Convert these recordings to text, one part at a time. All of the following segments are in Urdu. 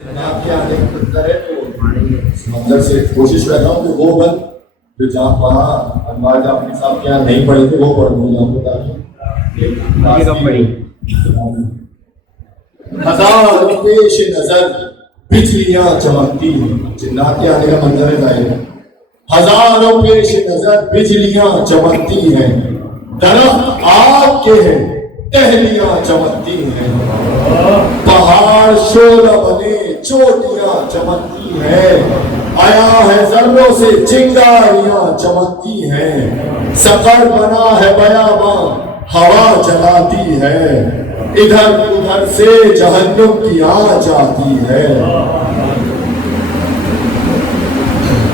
آپ کے آنے کی منظر ہے تو منظر سے کوشش کرتا ہوں کہ وہ بند جو جہاں وہاں انوار جعفری صاحب کے یہاں نہیں پڑھے تھے وہ پڑھوں گا تاکہ ہزاروں پیش نظر بجلیاں چمکتی ہیں. جنات کے آنے کا منظر ہے ظاہر. ہزاروں پیش نظر بجلیاں چمکتی ہیں، درخت آگ کے ہیں ٹہنیاں چمکتی ہیں، پہاڑ شعلہ بنے چوٹیاں چمکتی ہیں، آیا ہے ذروں سے چنگاریاں چمکتی ہیں، سقر بنا ہے بیاباں ہوا جلاتی ہے، ادھر ادھر سے جہنم کی آنچ آتی ہے.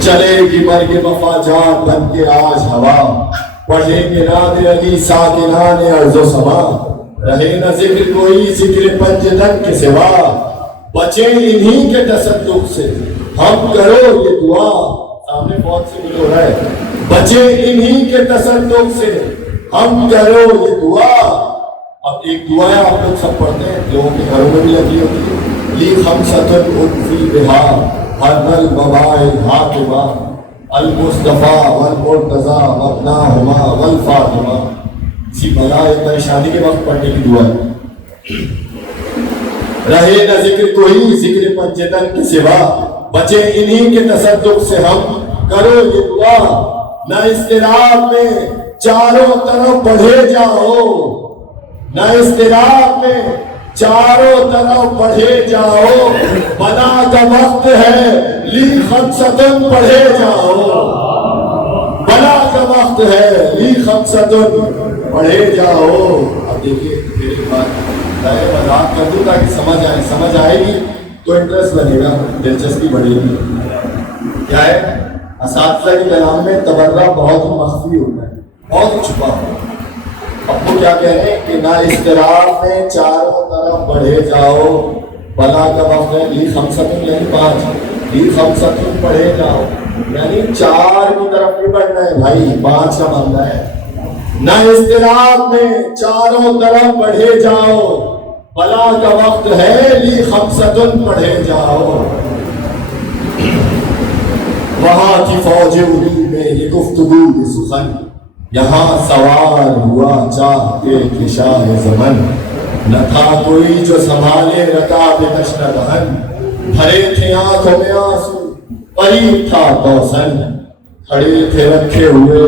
چلے گی مرگ وفا جان بن کے آج ہوا، پڑھیں گے ناد علی ساکنان ارض و سما، رہے نہ ذکر کوئی ذکر پنج تن کے سوا، بچیں انہی کے تصدق سے ہم کرو یہ دعا. سامنے بہت سے مل ہو رہا ہے. بچیں انہی کے تصدق سے ہم کرو یہ دعا. اب ایک دعا ہے آپ لوگ سب پڑھتے ہیں، لوگوں کے گھروں میں بھی لگی ہوتی ہے. لی خمسۃ انفی بہا حرم المبائل حاکمہ المصطفیٰ والمرتضیٰ وابناہما والفاطمہ. اسی بلائے پریشانی کے وقت پڑھنے کی دعا ہے. رہے نہ ذکر کوئی ذکر پنجتن کے سوا، بچے انہی کے تصدق سے ہم کرو یہ دعا. نہ اضطراب میں چاروں طرف بڑھے جاؤ، نہ اضطراب میں چاروں طرف بڑھے جاؤ، بنا کا وقت ہے لی خمسۃن پڑھے جاؤ، بنا کا وقت ہے لی خمسۃن پڑھے جاؤ. اب دیکھیے پھر ایک بات وضاحت کر دوں تاکہ سمجھ آئے گی تو انٹرسٹ بنے گا، دلچسپی بڑھے گی. کیا ہے؟ اساتذہ کے کلام میں تبرہ بہت ہی مخفی ہوتا ہے، بہت ہی چھپا ہوتا ہے. اب وہ کیا کہہ رہے ہیں کہ نہ اضطراب میں چاروں طرف بڑھے جاؤ، بلا کا وقت ہے لی خمسۃن یعنی 5، لی خمسۃن پڑھے جاؤ یعنی 4 کی طرف نہیں بڑھنا ہے بھائی، 5 کا ماننا ہے. نہ اضطراب میں چاروں طرف بڑھے جاؤ، بلا کا وقت ہے لی خمسۃن پڑھے جاؤ. وہاں کی فوج اڑی میں یہ گفتگو یہ سخن، یہاں سوار ہوا چاہتے کہ شاہ زمن، نہ تھا کوئی جو سنبھالے رکاب تشنہ دہن، بھرے تھے آنکھوں میں آنسو قریب تھا توسن، کھڑے تھے رکھے ہوئے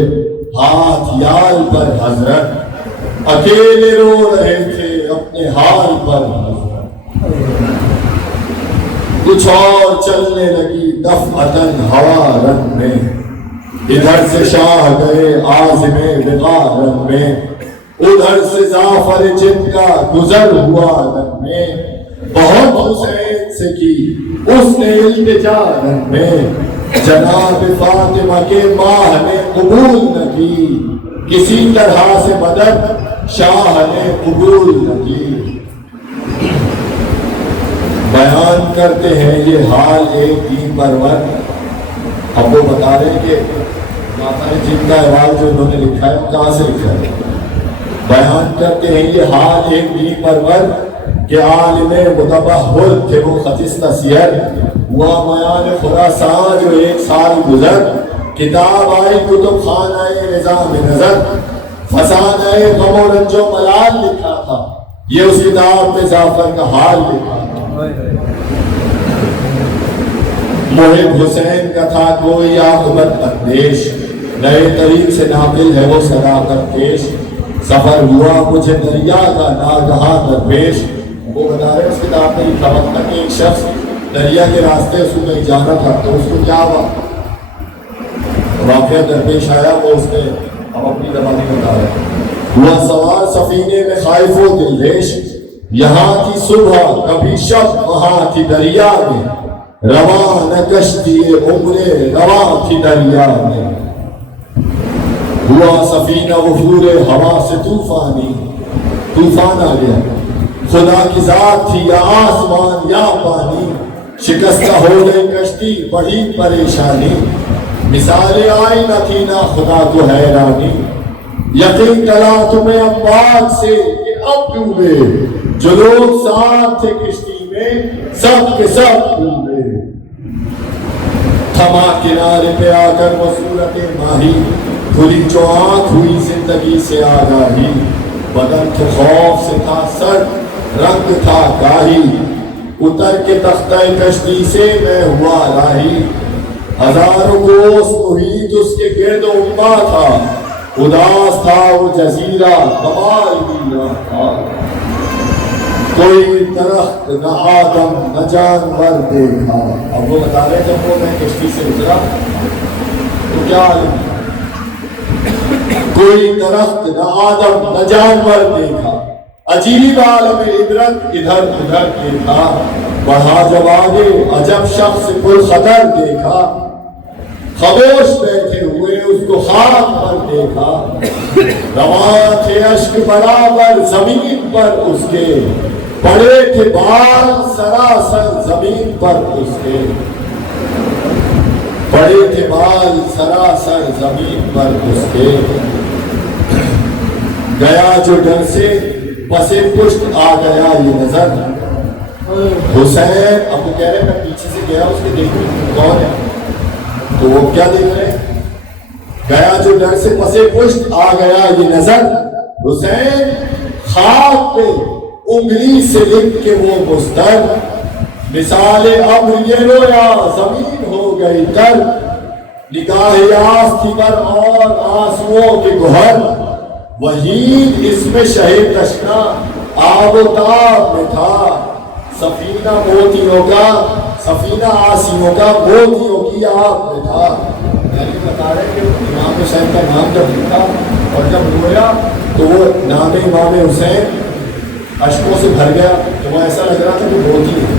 ہاتھ یال پر حضرت، اکیلے رو رہے تھے اپنے حال پر حضرت. کچھ اور چلنے لگی دفعتاً ہوا رنگ میں، ادھر سے شاہ گئے عازم وقار رنگ میں، ادھر سے زعفر جن کا گزر ہوا رنگ میں، بہت حسین سے کی اس نے التجا رنگ میں، جناب فاطمہ کے ماہ نے قبول نہ کی، کسی طرح سے مدد شاہ نے قبول نہ کی. بیان کرتے ہیں یہ حال ایک دین پرور. اب وہ بتا رہے ہیں کہ جن کا احوال جو انہوں نے لکھا ہے کہاں سے لکھا ہے. بیان کرتے ہیں یہ حال ایک دین پرور کہ عالم متبحر تھے وہ خطستہ سیر، ہوا میان خراسان جو 1 سال گزر، کتاب آئی کتب خانہ نظام نظر، فسانہ غم و رنج و ملال لکھا تھا، یہ اس کتاب میں زعفر کا حال لکھا تھا. محب حسین کا تھا کوئی عاقبت اندیش، نئے طریق سے ناقل ہے وہ صداقت پیش، سفر ہوا مجھے دریا کا ناگہاں درپیش. وہ بتا رہے ہیں اس کتاب میں لکھا تھا کہ ایک شخص دریا کے راستے اس کو کہیں جانا تھا تو اس کو کیا واقعہ درپیش آیا وہ اس نے اب اپنی زبانی بتا رہے ہیں. ہوا سوار سفینے میں خائف و دلریش، یہاں تھی صبح کبھی شب وہاں تھی دریا میں، رواں نہ کشتی عمرے رواں تھی دریا میں. ہوا سفینہ وفور ہوا سے طوفان آ گیا، خدا کی ذات تھی یا آسمان یا پانی، شکستہ ہو گئی کشتی بڑی پریشانی، مثالیں آئی نہ تھی نہ خدا کو حیرانی، یقین ٹلا تمہیں اب بات سے کہ اب ڈوبے جو لوگ ساتھ تھے کشتی میں میں سب کے سب کھل گئے۔ تھما کنارے پہ آ کر وہ صورت ماہی، کھلی جو آنکھ ہوئی زندگی سے آگاہی، بدن تو خوف سے تھا سر، رنگ تھا کاہی، اتر کے تختہ کشتی سے میں ہوا راہی، ہزاروں کوس محیط اس کے گرد اما تھا، اداس تھا وہ جزیرہ کمال ویرا تھا، کوئی درخت نہ آدم نہ جانور دیکھا۔ اب وہ بتا رہے جب وہ میں کشتی سے اترا تو کیا عالم، کوئی درخت نہ آدم نہ جانور دیکھا، عجیب عالم عبرت ادھر ادھر دیکھا، بڑھا جب آگے عجب شخص پر خطر دیکھا، خاموش بیٹھے ہوئے اس کو خاک پر دیکھا، رواں تھے اشک برابر زمین پر اس کے، پڑے تھے بال سراسر زمین پر اس کے، پڑے تھے بال سراسر زمین پر اس کے، گیا جو ڈر سے پسے پشت آ گیا یہ نظر، حسین اب وہ کہہ رہے میں پیچھے سے گیا اس کے دیکھنے کون ہے، تو وہ کیا دیکھ رہے ہیں، گیا جو ڈر سے پسے پشت آ گیا یہ نظر، حسین خاک پہ انگلی سے لکھ کے وہ مستر، مثال ابر یہ رویا زمین ہو گئی تر، نگاہ یاس تھی بر اور آنسوؤں کے گوہر، وحید اس میں شہید تشنا آب و تاب میں تھا، سفینہ موتیوں کا سفینہ آسیوں کا موتیوں کی آب میں تھا۔ یعنی بتا رہے کہ امام حسین کا نام جب لکھا اور جب رویا تو وہ نام امام حسین اشکوں سے بھر گیا، تو وہ ایسا لگ رہا تھا کہ موتی ہے،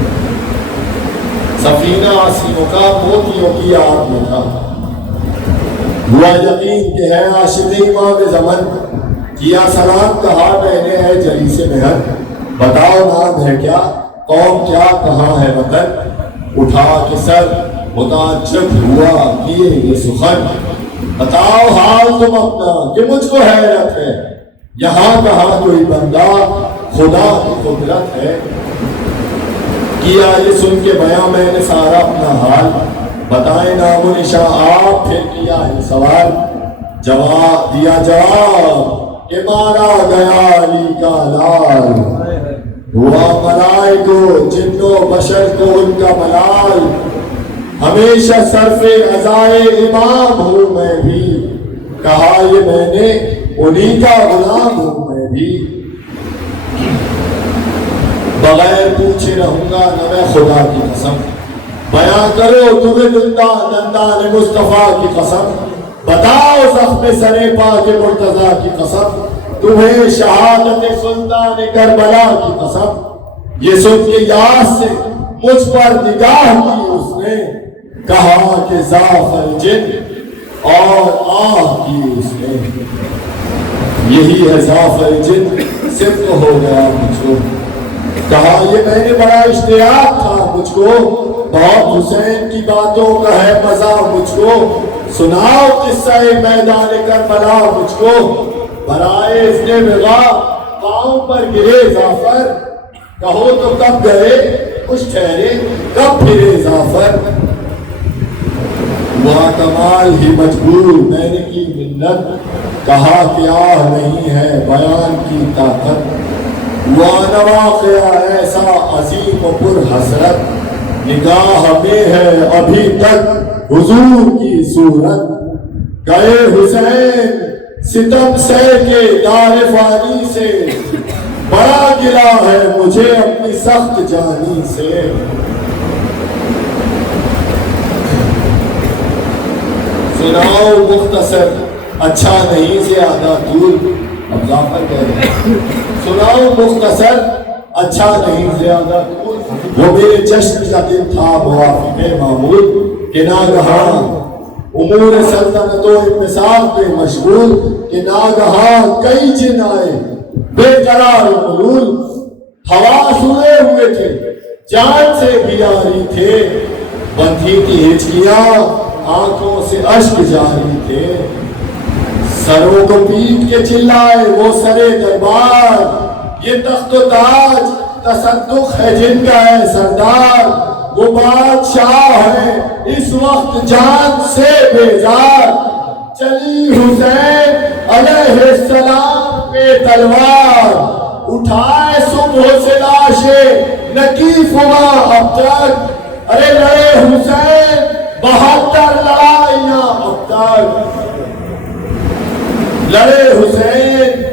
سفینہ آسیوں کا موتیوں کی آب میں تھا۔ ہوا یقین کہ ہے عاشق امام زمن، کیا سلام کہا میں نے ہے جلی سے مہر، بتاؤ نام ہے کیا قوم کیا کہاں ہے وطن، اٹھا کے سر متعجب ہوا کیے یہ سخن، بتاؤ حال تم اپنا کہ مجھ کو حیرت ہے، یہاں کہاں کوئی بندہ خدا کی قدرت ہے، کیا یہ سن کے بیان میں نے سارا اپنا حال، بتائیں نام و نشان آپ، پھر کیا یہ سوال، جواب دیا جواب کہ مارا گیا علی کا لال، ہوا ملائکو جن و بشر کو ان کا ملال، ہمیشہ صرف عزائے امام ہوں میں بھی، کہا یہ میں نے انہی کا غلام ہوں میں بھی، بغیر پوچھے رہوں گا نہ میں خدا کی قسم، بیان کرو تمہیں دندان مصطفیٰ کی قسم، بتاؤ زخم سر پاک مرتضیٰ کی قسم، تمہیں شہادت سلطان کربلا کی قسم، یہ سن کے یاس سے مجھ پر نگاہ کی اس نے، کہا کہ زعفر جن اور آہ کی اس نے، یہی ہے زعفر جن صدق ہو گیا مجھ کو، کہا یہ میں نے بڑا اشتیاق تھا مجھ کو، بہت حسین کی باتوں کا ہے مزہ مجھ کو، سناؤ قصہ میدان کربلا مجھ کو، برائے اذن بغا پاؤں پر گرے زعفر، کہو تو کب گئے کچھ ٹھہرے کب پھرے زعفر، ہوا کمال ہی مجبور میں نے کی منت، کہا کہ آہ نہیں ہے بیان کی طاقت، ہوا نہ واقعہ ایسا عظیم و پر حسرت، نگاہ میں ہے ابھی تک حضور کی صورت، گئے حسین ستم سہ کے دار فانی سے، بڑا گلا ہے مجھے اپنی سخت جانی سے، سناؤ مختصر اچھا نہیں زیادہ طول، اب ظافر کہہ رہے ہیں سناؤ مختصر اچھا نہیں زیادہ طول، وہ میرے جشن کا دن تھا موافق معمول، کہ ناگہاں امور سلطنت و انبساط پہ مشغول، کہ ناگہاں کئی جن آئے بے قرار و ملول، حواس اڑے ہوئے تھے جان سے بھی آری تھے، بندھی کی ہچکیاں آنکھوں سے اشک جاری تھے، سروں کو پیٹ کے چلائے وہ سرے دربار، یہ تخت و تاج تصدق ہے جن کا ہے سردار، وہ بادشاہ ہے اس وقت جان سے بیزار۔ چلی حسین علیہ السلام پہ تلوار، اٹھائے صبح سے لاشیں نکیف ہوا اب تک، ارے لڑے حسین 72 لڑائیاں اب تک، لڑے حسین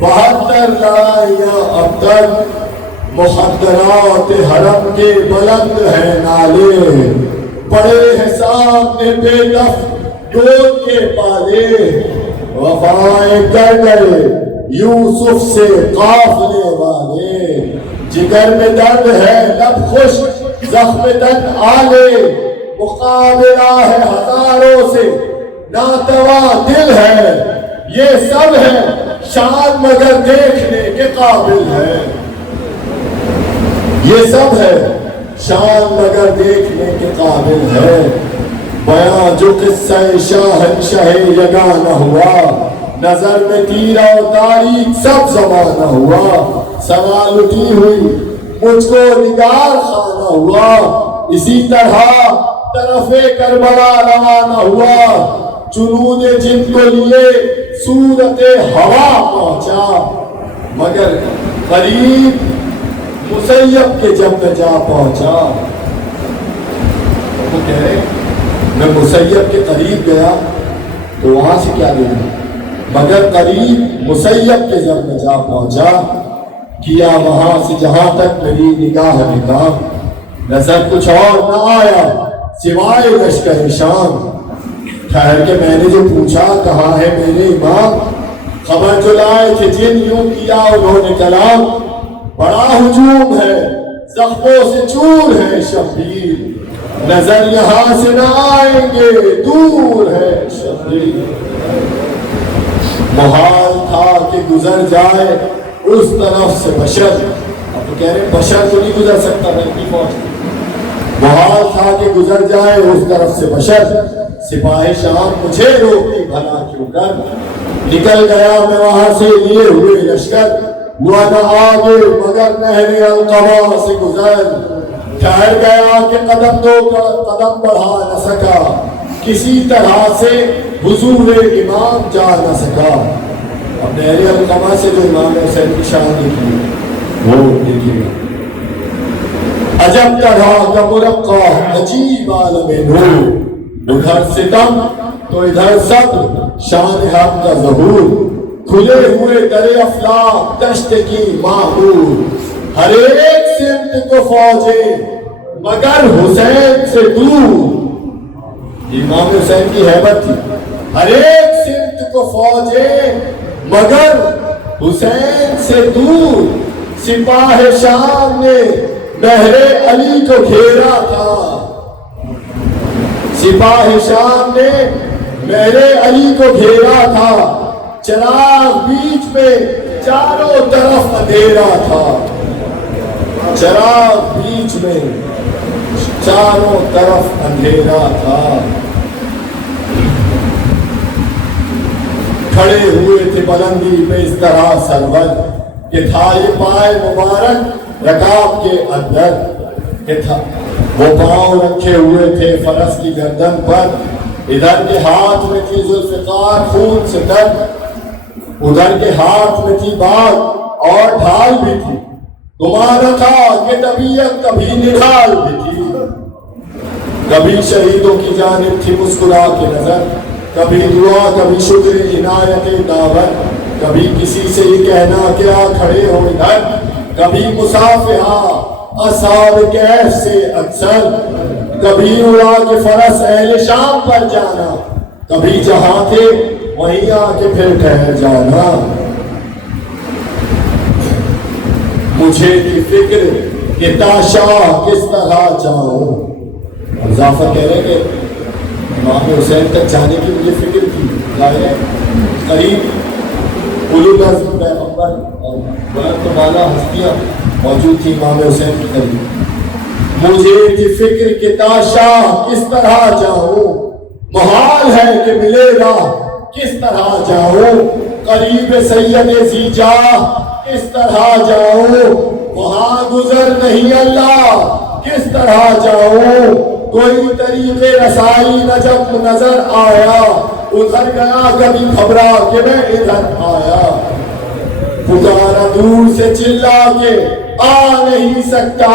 72 لڑائیاں اب تک۔ مخدرات حرم کے بلند ہیں نالے، پڑے ہیں سامنے بے دف ڈول کے پالے، وفائیں کر گئے یوسف سے قافلے والے، جگر میں درد ہے لب خشک زخم تن آلے، مقابلہ ہے ہزاروں سے ناتوا دل ہے، یہ سب ہے شان مگر دیکھنے کے قابل ہے، یہ سب ہے شان مگر دیکھنے کے قابل ہے۔ بیاں جو قصہ شاہنشاہ یگانہ ہوا، نظر میں تیرا و تاریخ سب زمانہ ہوا، سوال اٹھی ہوئی مجھ کو نگار خانہ ہوا، اسی طرح طرف کربلا روانہ ہوا، جنود جن کو لیے صورت ہوا پہنچا، مگر قریب مسیب کے جب میں جا پہنچا، وہ کہہ رہے میں مسیب کے قریب گیا تو وہاں سے کیا دیکھا، مگر قریب مسیب کے جب میں جا پہنچا، کیا وہاں سے جہاں تک میری نگاہ نگاہ، نظر کچھ اور نہ آیا سوائے لشکر شام۔ ٹھہر کے میں نے جو پوچھا کہاں ہے میرے امام، خبر جو لائے تھے جن یوں کیا انہوں نے کلام، بڑا ہجوم ہے زخموں سے چور ہے شبیر، نظر یہاں سے نہ آئیں گے دور ہے شبیر۔ محال تھا کہ گزر جائے اس طرف سے بشر، اب تو کہہ رہے بشر تو نہیں گزر سکتا بلکہ فوج، محال تھا کہ گزر جائے اس طرف سے بشر، سپاہ شام مجھے روکتی بھلا کیوں کر، نکل گیا میں وہاں سے لیے ہوئے لشکر، ہوا نہ آگے مگر نہر القبا سے گزر، ٹھہر گیا کہ قدم دو قدم بڑھا نہ سکا، کسی طرح سے حضور امام جا نہ سکا۔ اب نہر القبا سے جو امام حسین کی شان دیکھی وہ دیکھیے، عجب طرح کا مرقع عجیب عالم نور، ادھر ستم تو ادھر صبر شان حق کا ظہور، کھلے ہوئے در افلاک دشت کی معمور، ہر ایک سمت کو فوجیں مگر حسین سے دور، امام حسین کی ہیبت تھی، ہر ایک سمت کو فوجیں مگر حسین سے دور، سپاہ شام نے مہر علی کو گھیرا تھا، سپاہ شام نے مہر علی کو گھیرا تھا، چراغ بیچ میں چاروں طرف اندھیرا تھا، چراغ بیچ میں چاروں طرف اندھیرا تھا، کھڑے ہوئے تھے بلندی پہ اس طرح سرور، کہ تھا یہ پائے مبارک رکاب کے اندر، کہ تھا وہ پاؤں رکھے ہوئے تھے فرس کی گردن پر، ادھر کے ہاتھ میں تھی ذوالفقار خون سے تر، ادھر کے ہاتھ میں تھی بات اور ڈھال بھی تھی، گمانا تھا کہ طبیعت کبھی نڈھال بھی تھی، کبھی شہیدوں کی جانب تھی مسکرا کے نظر، کبھی دعا کبھی شکر عنایت دعوت، کبھی کسی سے یہ کہنا کہ آ کھڑے ہو ادھر، کبھی مصافحہ اصحاب کہف سے اکثر، کبھی اڑا کے فرس اہل شام پر جانا، کبھی جہاں تھے وہیں آ کے پھر ٹھہر جانا، مجھے کی فکر کہ تاشا کس طرح جاؤں، اضافہ کہہ رہے کہ امام حسین تک جانے کی مجھے فکر تھی، ظاہر ہے قریب اولو العزم پیغمبر اور بلند و بالا ہستیاں موجود تھی امام حسین کی قریب، مجھے تھی فکر کہ تاشا کس طرح جاؤں، محال ہے کہ ملے گا کس طرح جاؤں، قریب سید زیجا کس طرح جاؤں، وہاں گزر نہیں اللہ کس طرح جاؤں، کوئی طریق رسائی نہ جب نظر آیا، ادھر گیا کبھی گھبرا کہ میں ادھر آیا، پکارا دور سے چلا کے آ نہیں سکتا،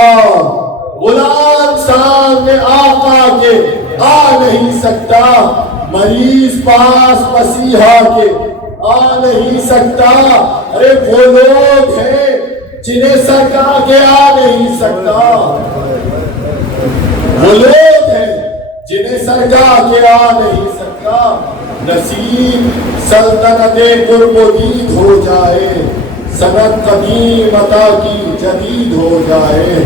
غلام سامنے آقا کے آ نہیں سکتا، مریض پاس مسیحا کے آ نہیں سکتا، ارے وہ لوگ ہیں جنہیں سرکا کے آ نہیں سکتا، وہ لوگ ہیں جنہیں سرکا کے آ نہیں سکتا، نصیب سلطنت قرب و دید ہو جائے، سنت قدیم عطا کی جدید ہو جائے،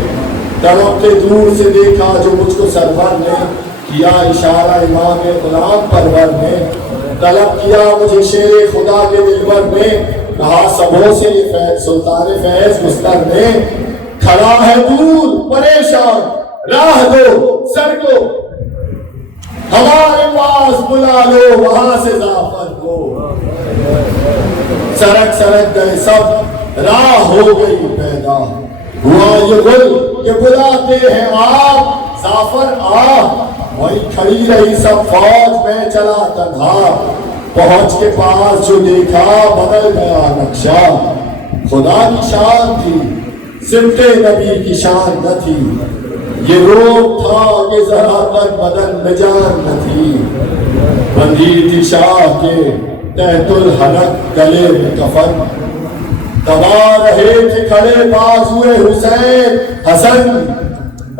تڑپ کے دور سے دیکھا جو مجھ کو سرور نے کیا اشارہ امام غلام پرور نے، طلب کیا مجھے شیر خدا کے دلبر نے، کہا سبوں سے یہ فیض سلطان فیض مستر نے، کھڑا ہے دور پریشان راہ دو سر کو، ہمارے پاس بلا لو وہاں سے ظافر کو، سرک سرک گئے سب راہ ہو گئی پیدا، ہوا یہ گل کہ بلاتے ہیں آپ ظافر آ، وہی کھڑی رہی سب فوج میں چلا تنہا، پہنچ کے پاس جو دیکھا بدل گیا نقشہ، خدا کی شان تھی سمت نبی کی شان نہ تھی، یہ روپ تھا کہ ذرا تک بدن میں جان نہ تھی، بندھی تھی شاہ کے تحت الحلق گلے میں کفن، دبا رہے تھے کھڑے بازوئے حسین حسن،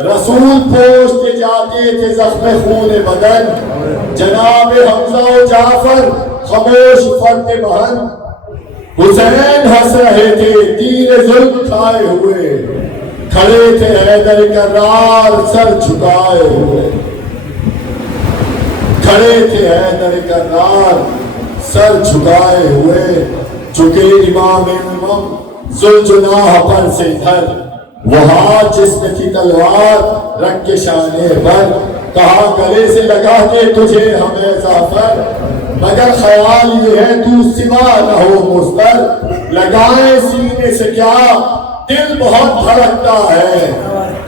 رسول پوچھتے جاتے تھے زخم خون بدن، جناب حمزہ و جعفر خاموش فرد بہن، حسین ہنس رہے تھے تیر ظلم کھائے ہوئے، کھڑے تھے حیدر کرار سر جھکائے ہوئے، کھڑے تھے حیدر کرار سر جھکائے ہوئے، جھکے امام امم ذوالجناح پر سے ادھر، وہ ہاتھ جس میں تھی تلوار رکھ کے شانے پر، کہا گلے سے لگا کے تجھے ہمیں ظافر، مگر خیال یہ ہے تو سوا نہ ہو مستر، لگائے سینے سے کیا دل بہت دھڑکتا ہے،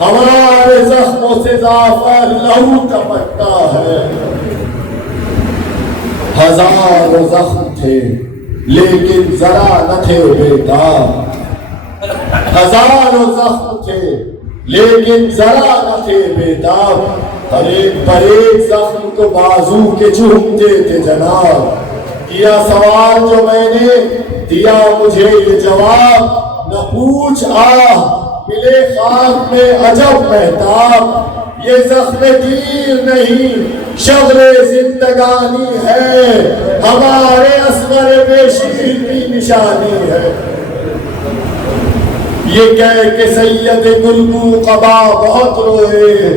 ہمارے زخموں سے ظافر لہو ٹپکتا ہے، ہزاروں زخم تھے لیکن ذرا نہ تھے بیدار، ہزاروں زخم تھے لیکن ذرا نہ تھے بیدار، ہر ایک پر ایک زخم کو بازو کے چومتے تھے جناب، کیا سوال جو میں نے دیا مجھے یہ جواب، نہ پوچھ ملے خاک میں عجب مہتاب، یہ زخم تیر نہیں شغل زندگانی ہے، ہمارے اصغر بشیر کی نشانی ہے، یہ کہہ کہ سید گلگو قبا بہت روئے،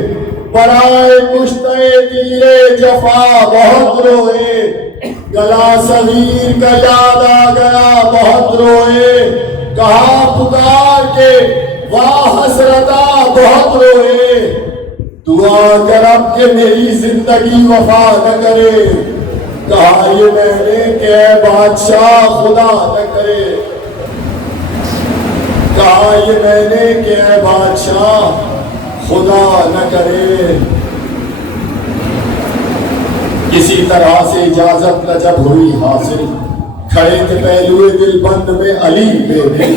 برائے کشتے تیر جفا بہت روئے، گلا صغیر کا یاد آ گیا بہت روئے، کہا پکار کے واہ حسرتا بہت روئے، دعا کر اب کہ میری زندگی وفا نہ کرے، کہا یہ میں نے کہ اے بادشاہ خدا نہ کرے، کہا یہ میں نے کہ اے بادشاہ خدا نہ کرے، کسی طرح سے اجازت نہ جب ہوئی حاصل، کھڑے تھے پہلوئے دل بند میں علی بے دل،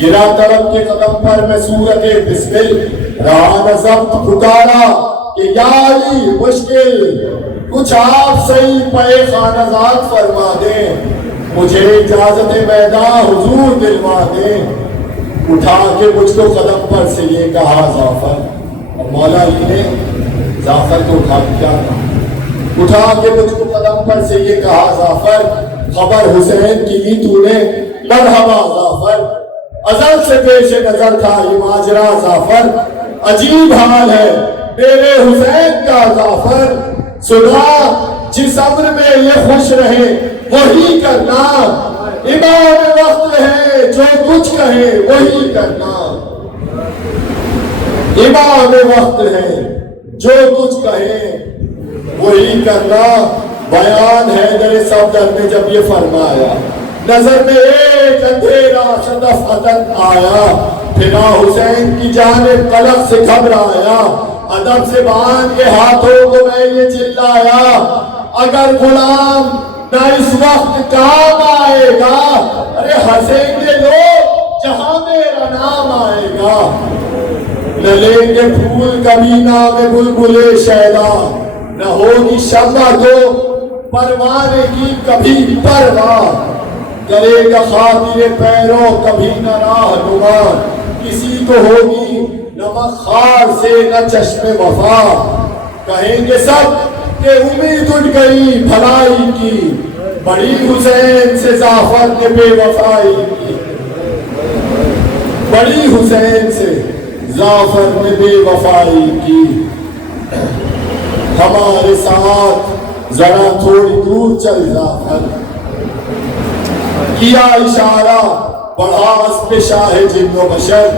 گرا طرف کے قدم پر میں صورت بسمل، رہا نہ ضبط پکارا کہ یا علی مشکل، کچھ آپ صحیح پے خانزاد فرما دیں، مجھے اجازت میدان حضور دلوا دیں، اٹھا کے مجھ کو قدم پر سے یہ کہا ظافر، اور مولا علی نے ظافر کو اٹھا کے مجھ کو قدم پر سے یہ کہا ظافر، خبر حسین کی لی تو نے مرحبا ظافر، ازل سے پیش نظر تھا یہ ماجرا ظافر، عجیب حال ہے میرے حسین کا ظافر، سنا جس امر میں یہ خوش رہے وہی کرنا، امام وقت ہے جو کچھ کہے وہی کرنا، امام وقت ہے جو کچھ کہے وہی کرنا، بیان حیدر صفدر نے جب یہ فرمایا، نظر میں ایک اندھیرا صدف عطن آیا، پھرا حسین کی جانب قلق سے گھبرایا، ادب سے باندھ کے ہاتھوں کو میں یہ چلایا، اگر غلام نہ اس وقت کام آئے گا، ارے ہنسیں گے لوگ جہاں میرا نام آئے گا، نہ لیں گے پھول کبھی نام بلبلے شیدا، نہ ہوگی شمع کو پروانے کی کبھی پرواہ، کرے گا خاطر پیروں کبھی نہ راہ نما، کسی کو ہوگی نہ مخار سے نہ چشم وفا، کہیں گے سب کہ امید اٹھ گئی بھلائی کی، بڑی حسین سے جعفر نے بے وفائی کی، بڑی حسین سے جعفر نے بے وفائی کی، ہمارے ساتھ ذرا تھوڑی دور چل جعفر، کیا اشارہ بڑھا اسب شاہ جن و بشر،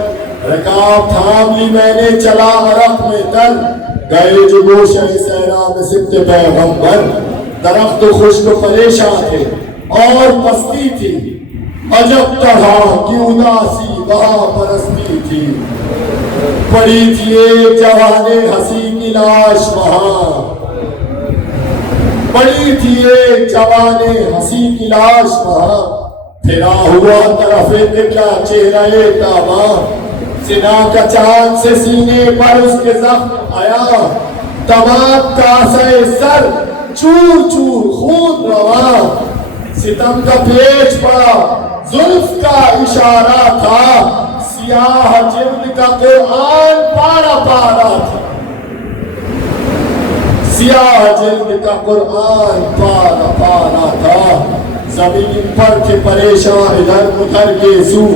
رکاب تھام لی میں نے چلا عرق میں تر، گئے جو گوشہ صحرا میں سبت پیغمبر، درخت خشک پریشان تھے اور پستی تھی، عجب طرح کی اداسی وہاں پرستی تھی، پڑی تھی ایک جوان ہنسی کی لاش وہاں، پڑی تھی ایک جوان ہنسی کی لاش وہاں، پھرا ہوا طرف نکلا چہرہ تاباں، سنا کا چاند سے سینے پر اس کے زخم آیا، تمام کاسے سر چور چور خون رواں، ستم کا پیچ پڑا زلف کا اشارہ تھا، سیاہ جلد کا قرآن پارا پارا تھا، سیاہ جلد کا قرآن پارا پارا تھا، زمین پر تھے پریشان ادھر ادھر کے سو،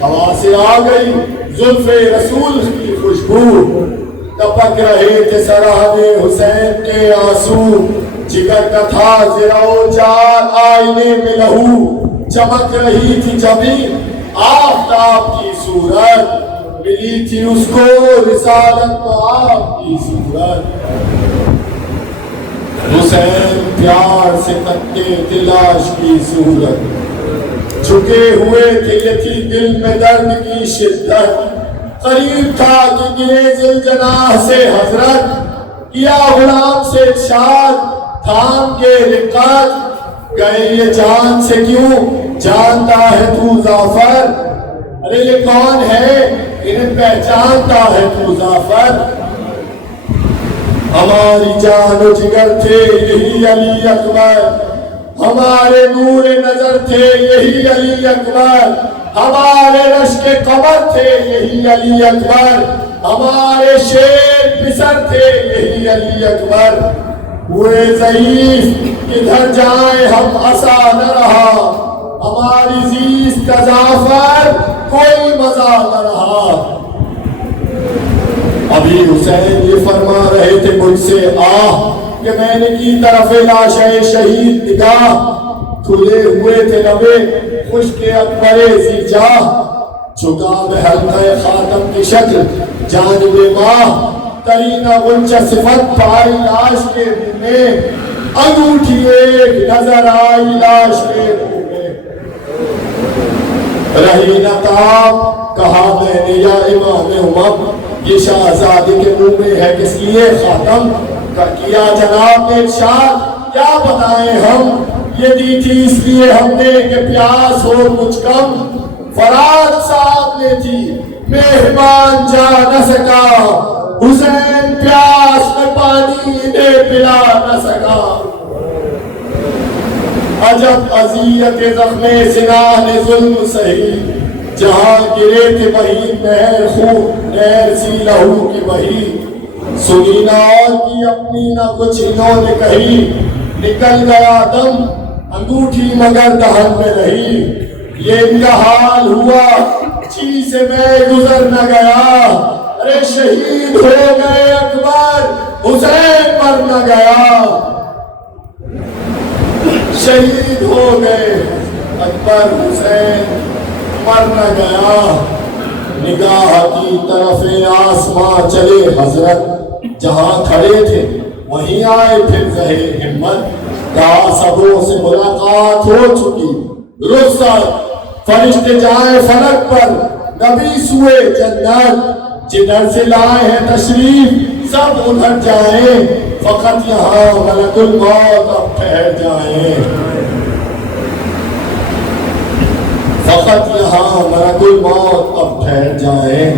ہوا سے آ گئی زلف رسول کی خوشبو، ٹپک رہے تھے سراہنے حسین کے آنسو، جگر کا تھا زراؤ جار آئینے میں لہو، چمک رہی تھی زمین آفتاب کی صورت، ملی تھی اس کو رسالت تو آپ کی صورت، حسین پیار سے تکتے تلاش کی صورت، جھکے ہوئے تھے یہ تھی دل میں درد کی شدت، قریب تھا کہ گرے ذل جناح سے حضرت، کیا غلام سے ارشاد تھام کے رقت، گئے یہ جان سے کیوں جانتا ہے تو جعفر، ارے یہ کون ہے انہیں پہچانتا ہے تو جعفر، ہماری جان و جگر تھے یہی علی اکبر، ہمارے نور نظر تھے یہی علی اکبر، ہمارے رشک قمر تھے یہی علی اکبر، ہمارے شیر پسر تھے یہی علی اکبر، ہوئے ضعیف کدھر جائیں ہم عصا نہ رہا، ہماری زیست کا جعفر کوئی مزہ نہ رہا، ابھی حسین یہ فرما رہے تھے مجھ سے آہ کہ میں نے کی طرف لاشِ شہید نگاہ، کھلے ہوئے تھے لبے خشک اکبر ذی جاہ، جھکا میں حلقہ خاتم کی شکل جانب ماہ، ترینہ غنچہ صفت پائی لاش کے منہ میں، انگوٹھی ایک نظر آئی لاش کے منہ میں، رہی نہ تاب کہا میں نے یا امام امم، یہ شہزادی کے منہ میں ہے کس لیے خاتم، کیا جناب نے ارشاد کیا بتائیں ہم، یہ دی تھی اس لیے ہم نے کہ پیاس ہو کچھ کم، فرات سامنے تھی مہمان جا نہ سکا، حسین پیاس میں پانی انہیں پلا نہ سکا، عجب اذیت زخم سنان ظلم سہی، جہاں گرے تھے وہی نہر خون نہر سی لہو کی وہی، سنی نہ اور کی اپنی نہ کچھ انہوں نے کہی، نکل گیا دم انگوٹھی مگر دہن میں رہی، یہ ان کا حال ہوا جی سے میں گزر نہ گیا، ارے شہید ہو گئے اکبر حسین مر نہ گیا، شہید ہو گئے اکبر حسین مر نہ گیا، نگاہ کی طرف آسمان چلے حضرت، جہاں کھڑے تھے وہیں آئے پھر رہے ہمت، کہا سبوں سے ملاقات ہو چکی رخصت، فرشتے جائیں فلک پر نبی سوئے جنت جدھر سے لائے ہیں تشریف سب ادھر جائیں فقط یہاں ملک الموت اب ٹھہر جائیں فقط یہاں ملک الموت اب ٹھہر جائیں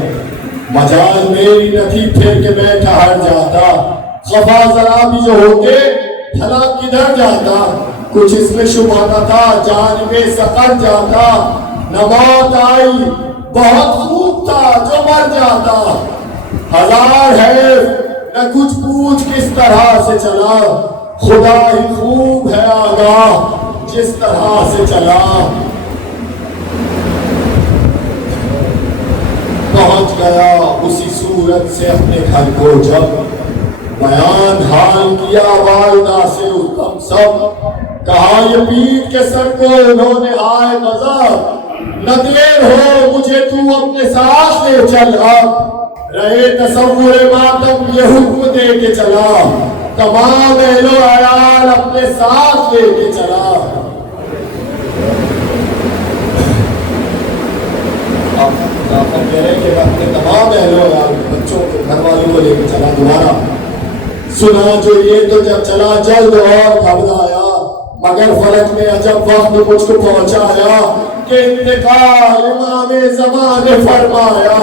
مجال میری نہ تھی پھر کہ میں ٹھہر جاتا خفا ذرا بھی جو ہوتے بھلا کدھر جاتا کچھ اس میں شبہ نہ تھا جانب سقر جاتا نہ موت آئی بہت خوب تھا جو مر جاتا ہزار ہے نہ کچھ پوچھ کس طرح سے چلا خدا ہی خوب ہے آگاہ جس طرح سے چلا پہنچ گیا اسی صورت سے اپنے گھر کو جب بیان حال کیا والدہ سے ہم سب کہا یہ پیٹ کے سر کو انہوں نے آئے غضب نہ دیر ہو مجھے تو اپنے ساتھ لے چل اب رہے تصور ماتم یہ حکم دے کے چلا تمام اہل و عیال اپنے ساتھ لے کے چلا اب کہہ رہے کہ اپنے تمام اہل و عیال بچوں کے گھر والوں کو لے کے چلا دوبارہ سنا جو یہ تو جب چلا جلد اور گھبرایا مگر فلک نے عجب وقت مجھ کو پہنچایا کہ انتقال امام زمان نے فرمایا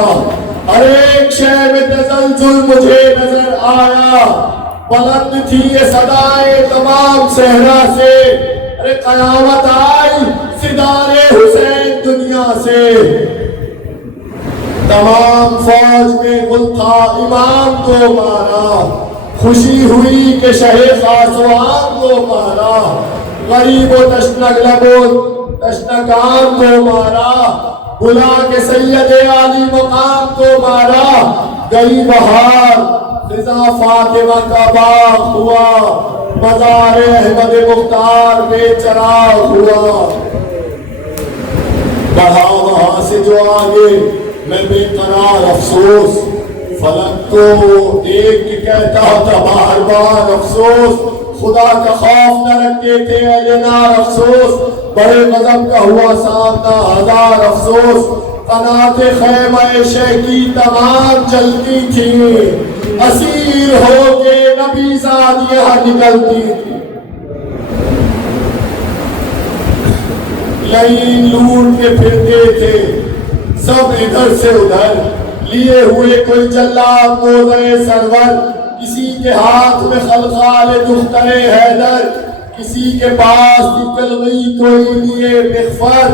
ہر ایک شے میں تزلزل مجھے نظر آیا بلند تھی یہ صدائیں تمام صحرا سے ارے قیامت آئی صدار حسین دنیا سے تمام فوج میں گل تھا امام کو مارا خوشی ہوئی کہ شہ خاص و عام کو مارا غریب و تشنگ لب و تشنگان کو مارا بلا کے سید عالی مقام کو مارا گئی بہار خزاں فاطمہ کا باغ ہوا مزار احمد مختار بے چراغ ہوا بڑھا وہاں سے جو آگے میں بے قرار افسوس فلک کو ایک کہتا تھا بار بار افسوس خدا کا خوف نہ رکھتے تھے اہل نار افسوس بڑے غضب کا ہوا سامنا ہزار افسوس قنات خیمہ شہ کی تمام چلتی تھی اسیر ہو کے نبی زاد یہاں نکلتی تھی لائن لوٹ کے پھرتے تھے سب ادھر سے ادھر لیے ہوئے کوئی جلاد موزے سرور کسی کے ہاتھ میں خلخال دختر حیدر کسی کے پاس نکل گئی کوئی لیے مغفر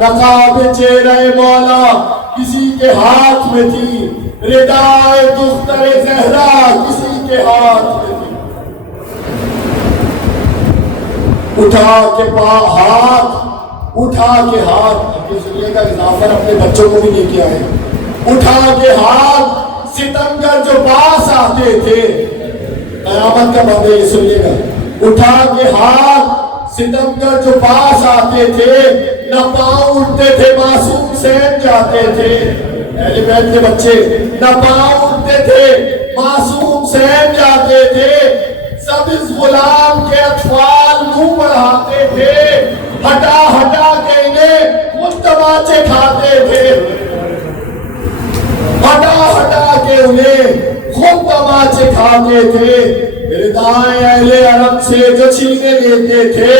نقاب چہرہ مولا کسی کے ہاتھ میں تھی ردائے دختر زہرا کسی کے ہاتھ میں تھی اٹھا کے ہاتھ اپنی سنیے کا اضافر اپنے بچوں کو بھی لے کے آئے اٹھا کے ہاتھ ستمگر جو پاس آتے تھے قیامت کا بندے یہ سنیے گا اٹھا کے ہاتھ ستمگر جو پاس آتے تھے نہ پاؤں اٹھتے تھے معصوم سہم جاتے تھے اہل بیت کے بچے نہ پاؤں اٹھتے تھے معصوم سہم جاتے تھے سب اس غلام کے اطفال منہ بڑھاتے تھے ہٹا ہٹا کے انہیں خود تماچے کھاتے تھے ہٹا ہٹا کے انہیں خود تماچے کھاتے تھے ردائیں اہل عرب سے جو چھینے لیتے تھے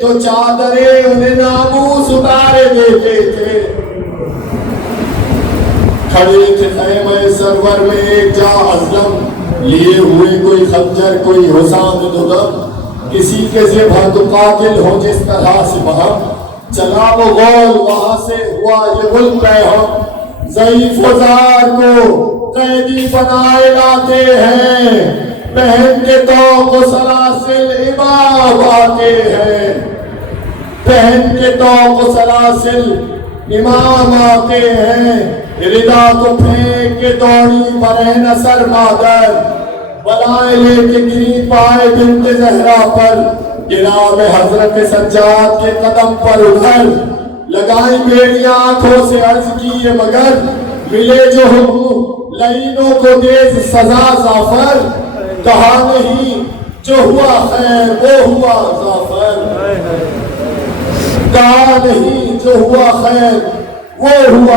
تو چادریں انہیں ناموس اتارے دیتے تھے کھڑے تھے خیمہ سرور میں ایک جا ازلم لیے ہوئے کوئی خنجر کوئی حسام ددم کسی کے ذبح تو قاتل ہو جس طرح سے بہم چلا وہ غول وہاں سے ہوا یہ غل پیہم ضعیف و زار کو قیدی بنائے لاتے ہیں پہن کے توق و سلاسل امام آتے ہیں پہن کے توق و سلاسل امام آتے ہیں ردا کو پھینک کے دوڑی پر نصر مادر بلائے لے کے گری پائے بنت زہرا پر گرا میں حضرت سجاد کے قدم پر ادھر لگائی بیڑیاں آنکھوں سے عرض کیے مگر ملے جو حکم لعینوں کو دیز سزا ظافر کہا نہیں جو ہوا خیر وہ ہوا ظافر کہا نہیں جو ہوا خیر وہ ہوا